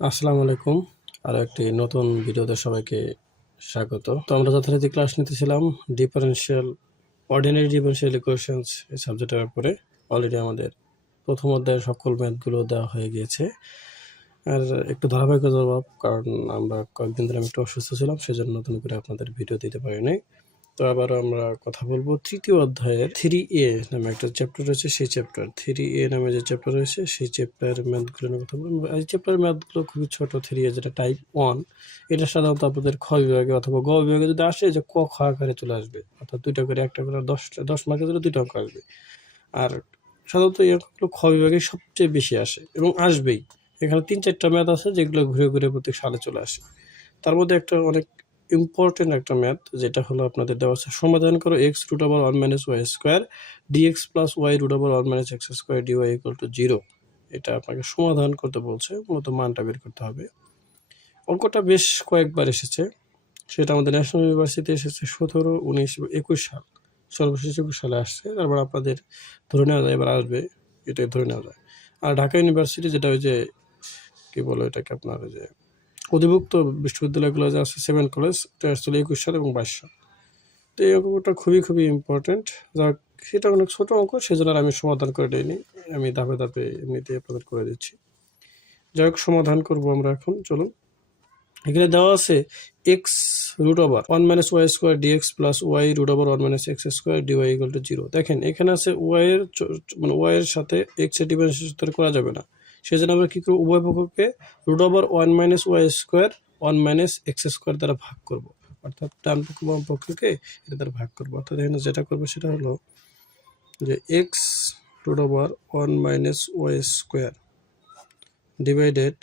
আসসালামু আলাইকুম। আরো একটি নতুন ভিডিওতে সবাইকে স্বাগত। তো আমরা যথারীতি ক্লাস নিতেছিলাম ডিফারেনশিয়াল অর্ডিনারি ডিফারেনশিয়াল ইকুয়েশনস এই সাবজেক্টের উপরে। অলরেডি আমাদের প্রথম অধ্যায়ের সকল ম্যাথগুলো দেওয়া হয়ে গিয়েছে। আর একটু ধারাবাহিকতা জবাব, কারণ আমরা কয়েকদিন ধরে আমি একটু অসুস্থ ছিলাম, সেজন্য নতুন করে আপনাদের ভিডিও দিতে পারি নাই। তো আবার আমরা কথা বলবো তৃতীয় অধ্যায়ের 3A নামে একটা চ্যাপ্টার রয়েছে, সেই চ্যাপ্টার 3A নামে যে চ্যাপ্টার রয়েছে সেই চ্যাপ্টারের ম্যাথগুলো নিয়ে কথা বলবো। এই চ্যাপ্টারের ম্যাথগুলো খুবই ছোট। 3A যেটা টাইপ 1, এটা সাধারণত আপনাদের খ বিভাগে অথবা গ বিভাগে যদি আসে যে ক খ আকারে চলে আসবে, অর্থাৎ দুইটা করে, একটা করে 10 মার্কের জন্য 2টা অঙ্ক আসবে। আর সাধারণত এই অঙ্কগুলো খ বিভাগে সবচেয়ে বেশি আসে এবং আসবেই। এখানে 3-4টা ম্যাথ আছে যেগুলো ঘুরে ঘুরে প্রত্যেক সালে চলে আসে। তার মধ্যে একটা অনেক ইম্পর্টেন্ট একটা ম্যাথ, যেটা হলো আপনাদের দেওয়া আছে সমাধান করো x√1 - y² dx + y√1 - x² dy = 0। এটা আপনাকে সমাধান করতে বলছে, মূলত মানটা বের করতে হবে। অঙ্কটা বেশ কয়েকবার এসেছে, সেটা আমাদের ন্যাশনাল ইউনিভার্সিটি এসেছে 17, 19, 21 সাল, সর্বশেষ 21 সালে আসছে। তারপর আপনাদের ধরে নেওয়া যায় এবার আসবে, এটাই ধরে নেওয়া যায়। আর ঢাকা ইউনিভার্সিটি, যেটা ওই যে কি বলো এটাকে, আপনার ওই যে অধিভুক্ত বিশ্ববিদ্যালয়গুলো যে আছে 7 কলেজ, এটা আসলে 21 সাল এবং 22 সাল। তো এই অঙ্কটা খুবই খুবই ইম্পর্টেন্ট। যাক, সেটা অনেক ছোটো অঙ্ক, সেজন্য আমি সমাধান করে দিইনি, আমি ধাপে ধাপে এমনিতে আপনাদের করে দিচ্ছি। যাই হোক, সমাধান করবো আমরা এখন। চলুন, এখানে দেওয়া আছে x√1 - y² dx + y√1 - x² dy = 0। দেখেন, এখানে আছে y এর মানে y এর সাথে x এর ডিফারেন্সিয়েশন করা যাবে না, সেজন্য আমরা কি করব, উভয় পক্ষকে √1 - y² 1 - x² দ্বারা ভাগ করব, অর্থাৎ ডান পক্ষ বাম পক্ষকে এটা দ্বারা ভাগ করব। অর্থাৎ এখানে যেটা করবো সেটা হলো যে x√1 - y² ডিভাইডেড,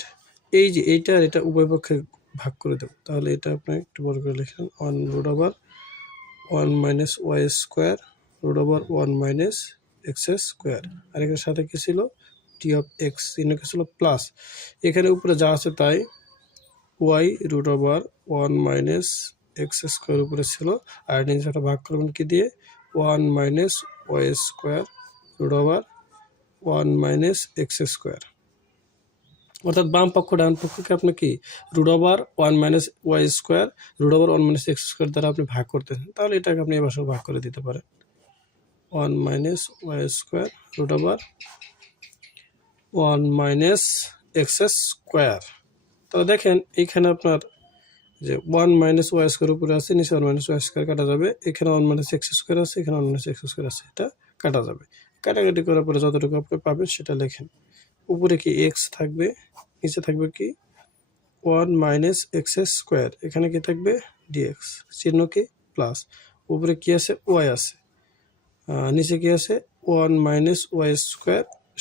এই যে এইটা আর এটা উভয় পক্ষে ভাগ করে দেব। তাহলে এটা আপনি একটু বড় করে লিখেন, 1√1 - y² √1 - x²। আর এখানে সাথে কি ছিল, টি অফ এক্স, চিহ্ন কি ছিল, প্লাস। এখানে উপরে যা আছে তাই, y√1 - x² উপরে ছিল, আর নিচেটা ভাগ করবেন কি দিয়ে, 1 - y² √1 - x²। অর্থাৎ বাম পক্ষ ডান পক্ষকে আপনি কি √1 - y² √1 - x² দ্বারা আপনি ভাগ করতেছেন, তাহলে এটাকে আপনি এবার ভাগ করে দিতে পারেন, 1 - y² √1 - x²। তাহলে দেখেন এইখানে আপনার যে 1 - y² উপরে আছে, নিচে 1 - y² কাটা যাবে, এখানে 1 - x² আছে, এখানে 1 - x² আছে, এটা কাটা যাবে। কাটাকাটি করার পরে যতটুকু আপনি পাবেন সেটা লেখেন। উপরে কি x থাকবে, নিচে থাকবে কি 1 - x², এখানে কি থাকবে dx, চিহ্ন কি প্লাস, উপরে কি আছে y আছে, নিচে কি আছে 1 - y²,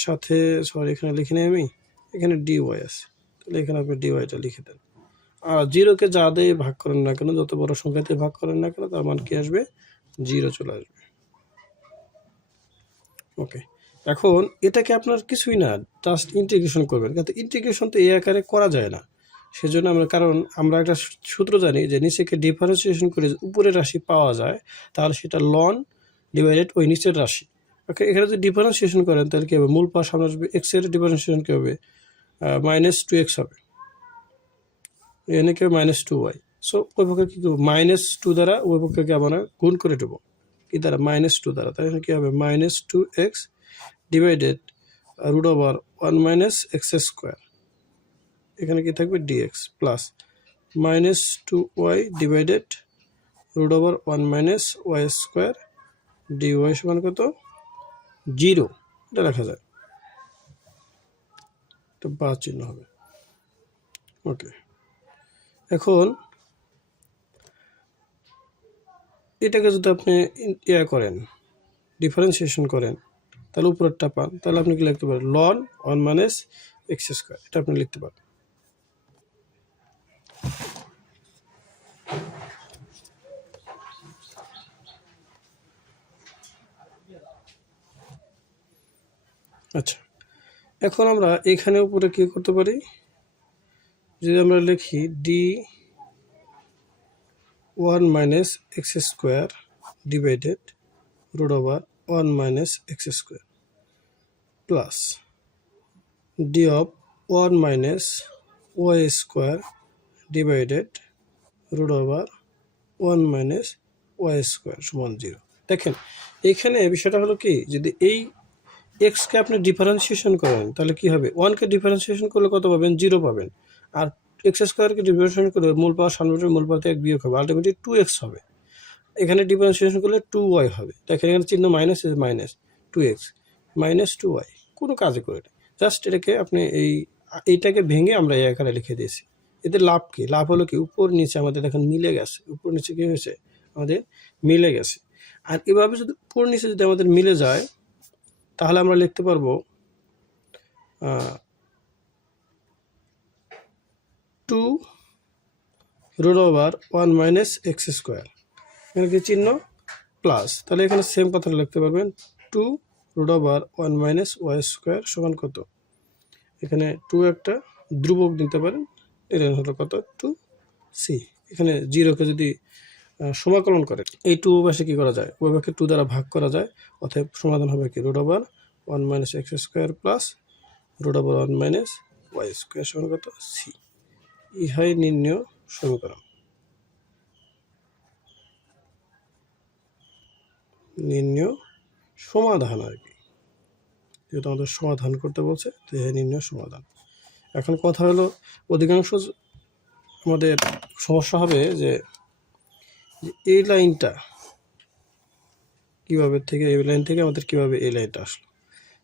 সাথে সরি এখানে লিখিনি আমি, এখানে dy আছে, তাহলে এখানে আপনি dyটা লিখে দেন। আর 0কে যা দিয়ে ভাগ করেন না কেন, যত বড় সংখ্যাতে ভাগ করেন না কেন, তার মান কি আসবে, 0 চলে আসবে। ওকে, এখন এটাকে আপনার কিছুই না, জাস্ট ইন্টিগ্রেশন করবেন, কিন্তু ইন্টিগ্রেশন তো এই আকারে করা যায় না। সেজন্য কারণ আমরা একটা সূত্র জানি যে নিচেকে ডিফারেন্সিয়েশন করে উপরের রাশি পাওয়া যায়, তাহলে সেটা লন ডিভাইডেড ওই নিচের রাশি। ওকে, এখানে যদি ডিফারেন্সিয়েশন করেন তাহলে কী হবে, মূল পাশ সামনে আসবে, এক্স এর ডিফারেন্সিয়েশন কী হবে, -2x হবে, এখানে কি -2y। সো ওই পক্ষে কী করবো, -2 দ্বারা ওই পক্ষকে আমরা গুণ করে দেবো, কি দ্বারা, -2 দ্বারা। তাহলে কী হবে, -2x ডিভাইডেড √1 - x², এখানে কি থাকবে dx, plus -2y divided √1 - y² dy সমান কত, 0। এটা লেখা যায়, তো বা চিহ্ন হবে। ওকে, এখন এটাকে যদি আপনি করেন, ডিফারেন্সিয়েশন করেন, তাহলে উপরেরটা পান, তাহলে আপনি কি লিখতে পারেন, ln 1 - x², এটা আপনি লিখতে পারেন। আচ্ছা, এখন আমরা এখানে উপরে কি করতে পারি, যদি আমরা লিখি d1 - x² divided √1 - x² plus d of 1 - y square divided root over 1 minus y square সমান 0। দেখেন এইখানে বিষয়টা হলো কি, যদি এই এক্সকে আপনি ডিফারেন্সিয়েশন করেন তাহলে কি হবে, 1কে ডিফারেন্সিয়েশন করলে কত পাবেন, 0 পাবেন। আর এক্স স্কোয়ারকে ডিফারেন্সিয়েশন করলে মূল পাওয়ার সামনে মূল পাওয়ার থেকে 1 বিয়োগ হবে, আলটিমেটলি 2x হবে। এখানে ডিফারেন্সিয়েশন করলে 2y হবে। দেখেন এখানে চিহ্ন minus, minus 2x minus 2y, কোনো কাজে করে না। জাস্ট এটাকে আপনি এইটাকে ভেঙে আমরা এই আকারে লিখে দিয়েছি। এতে লাভ কি, লাভ হলো কি, উপর নিচে আমাদের দেখেন মিলে গেছে, উপর নিচে কি হয়েছে, আমাদের মিলে গেছে। আর এভাবে যদি উপর নিচে যদি আমাদের মিলে যায় তাহলে আমরা লিখতে পারবো 2 root over 1 minus x square, এখানে কি চিহ্ন প্লাস, তাহলে এখানে সেম কথা লিখতে পারবেন 2 root over 1 minus y square সমান কত, এখানে 2 একটা ধ্রুবক দিতে পারেন, এটা হলো কত 2c। এখানে 0কে যদি সমাকলন করে এই 2 পাশে কী করা যায়, ওই পাশে 2 দ্বারা ভাগ করা যায়, অতএব সমাধান হবে কি root over 1 minus x square plus root over 1 minus y square সমান কত c। ইহাই নির্ণয় সমীকরণ, নির্ণয় সমাধান আর কি, যেহেতু আমাদের সমাধান করতে বলছে তো ইহাই নির্ণয় সমাধান। এখন কথা হলো অধিকাংশ আমাদের সমস্যা হবে যে এই লাইনটা কীভাবে থেকে, এই লাইন থেকে আমাদের কীভাবে এই লাইনটা আসলো,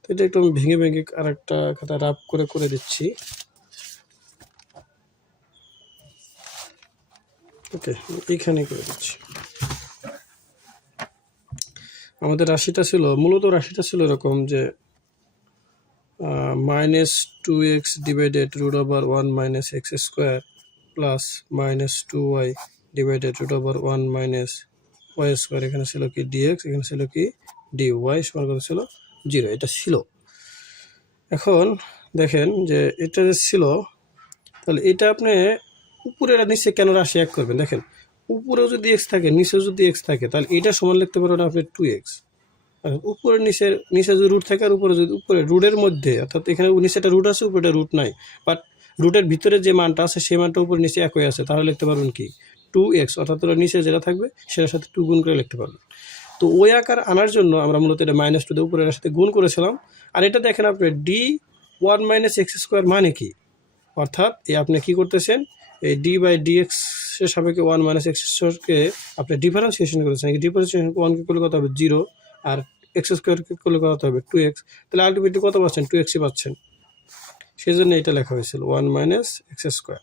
তো এটা একটু আমি ভেঙে ভেঙে আর একটা খাতা রাফ করে দিচ্ছি। ওকে, এইখানে করে দিচ্ছি। আমাদের রাশিটা ছিল, মূলত রাশিটা ছিল এরকম যে minus 2x divided root over 1 minus x square plus minus 2y divided root over 1 minus y square, এখানে ছিল কি dx, এখানে ছিল কি dy সমান কত ছিল 0, এটা ছিল। এখন দেখেন যে এটা যে ছিল, তাহলে এটা আপনি উপরে আর নিচে কেন রাশি এক করবেন, দেখেন উপরেও যদি x থাকে নিচেও যদি x থাকে তাহলে এটা সমান লিখতে পারবেন আপনি 2x। উপরে নিচে যদি রুট থাকে আর উপরে যদি উপরে রুটের মধ্যে, অর্থাৎ এখানে নিচেটা রুট আছে উপরেটা রুট নাই, বাট রুটের ভিতরে যে মানটা আছে সেই মানটা উপরে নিচে একই আছে, তাহলে লিখতে পারবেন কি 2x, অর্থাৎ ওরা নিচে যেটা থাকবে সেটার সাথে 2 গুণ করে লিখতে পারবেন। তো ওই আকার আনার জন্য আমরা মূলত এটা মাইনাস 2 দিয়ে উপরের সাথে গুণ করেছিলাম। আর এটা দেখেন আপনি ডি 1 মাইনাস এক্স স্কোয়ার মানে কি, অর্থাৎ আপনি কি করতেছেন, এই ডি বাই ডিএক্স এর সাপেক্ষে 1 মাইনাস এক্স স্কোয়ারকে আপনি ডিফারেন্সিয়েশন করেছেন। এই ডিফারেন্সিয়েশন 1কে করলে কত হবে 0, আর এক্স স্কোয়ারকে করলে কত হবে 2x, তাহলে আলটিমেটলি কত পাচ্ছেন 2xই পাচ্ছেন। সেই জন্য এটা লেখা হয়েছিল 1 মাইনাস এক্স স্কোয়ার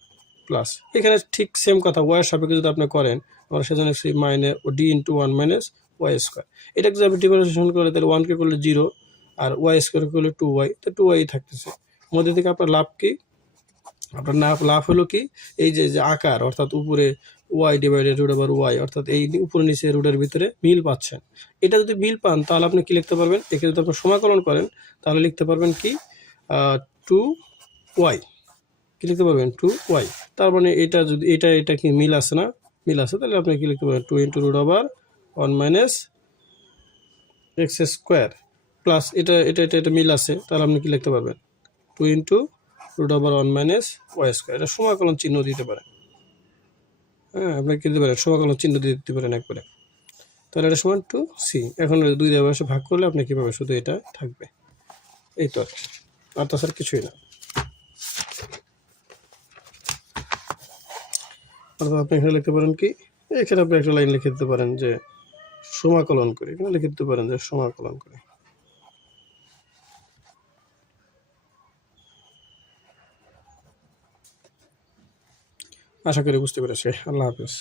প্লাস, এখানে ঠিক সেম কথা ওয়াইয়ের সাপেক্ষে যদি আপনি করেন আমরা সেজন্য minus d into 1 minus y square, এটাকে যদি আপনি ডিফারেন্সিয়েশন করে তাহলে 1কে করলে 0 আর ওয়াই স্কোয়ারকে করলে 2y, তো 2y থাকতেছে। মধ্যে থেকে আপনার লাভ কি, আপনার লাভ হলো কি, এই যে আকার অর্থাৎ উপরে y divided root over y, অর্থাৎ এই উপরে নিচে রুটের ভিতরে মিল পাচ্ছেন। এটা যদি মিল পান তাহলে আপনি কি লিখতে পারবেন, একে যদি আপনি সমাকলন করেন তাহলে লিখতে পারবেন কি 2y, কি লিখতে পারবেন 2y। তার মানে এটা যদি এটা কি মিল আছে না, মিল আছে, তাহলে আপনি কি লিখতে পারবেন 2 into root over 1 minus x square plus এটা মিল আছে, তাহলে আপনি কি লিখতে পারবেন 2 into root over 1 minus y square, এটা সমাকলন চিহ্ন দিতে পারেন। হ্যাঁ, আপনি কি দিতে পারেন সমাকলন চিহ্ন দিয়ে দিতে পারেন একবারে, তাহলে এটা সমান 2c। এখন 2 দিয়ে অবশ্যই ভাগ করলে আপনি কীভাবে, শুধু এটা থাকবে, এই তো আর তাছাড়া কিছুই না। অর্থাৎ আপনি এখানে লিখতে পারেন কি, এখানে আপনি একটা লাইন লিখে দিতে পারেন যে সমাকলন করে, এখানে লিখে দিতে পারেন যে সমাকলন করে। আশা করি বুঝতে পেরেছি। আল্লাহ হাফেজ।